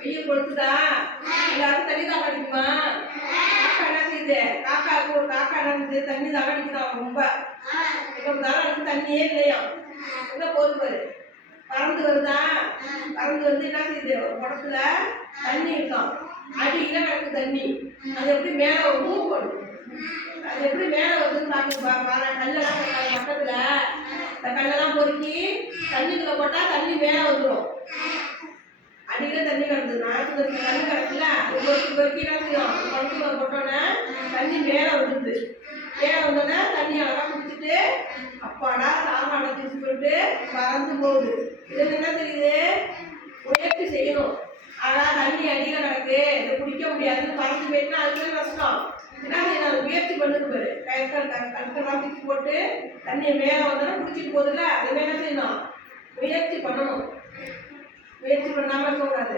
வெயில் கொடுத்துதா எல்லாரும் தண்ணி தான் அடிக்குமா? காக்கா என்ன செய்யுது? காக்காவுக்கு ஒரு காக்கா நடந்து தண்ணி தான் அடிக்குதான் ரொம்ப. அதுக்கு தண்ணியே இல்லையா? என்ன போது பாரு, பறந்து வருதா? பறந்து வந்து என்ன செய்யுது? ஒரு குடத்துல தண்ணி இருக்கான், அடியில கிடக்கு தண்ணி. அது எப்படி மேல ஒரு மூ போடும், அது எப்படி மேல வருதுன்னு பாக்க கல்லெல்லாம் பக்கத்துல இந்த கல்லெல்லாம் பொறுக்கி தண்ணிக்குள்ள போட்டா தண்ணி மேல வந்துடும். அடியில தண்ணி கிடக்குது, நாட்டுல இருக்க தண்ணி கிடக்குல, அது பொறுக்கி பொறுக்கி என்ன செய்யும்? குளத்துல போட்டோன்னே தண்ணி மேல வந்துடுது. மேல வந்தோடனே தண்ணி அழகா குடிச்சிட்டு அப்பாடா தாம அடைச்சிட்டு சொல்லிட்டு பறந்து போகுது. இதுக்கு என்ன தெரியுது? முயற்சி செய்யணும். ஆனா தண்ணி அடியில கிடக்கு, இதை குடிக்க முடியாதுன்னு பறந்து போயிட்டுனா அதுக்கு நஷ்டம். என்ன செய்யணும்? முயற்சி பண்ணுது பாரு, கற்கெல்லாம் தூக்கி போட்டு தண்ணியை மேல வந்தோன்னா குடிச்சிட்டு போகுதுல்ல, அதுவே என்ன செய்யணும்? முயற்சி பண்ணணும். முயற்சி பண்ணாம இருக்கக்கூடாது.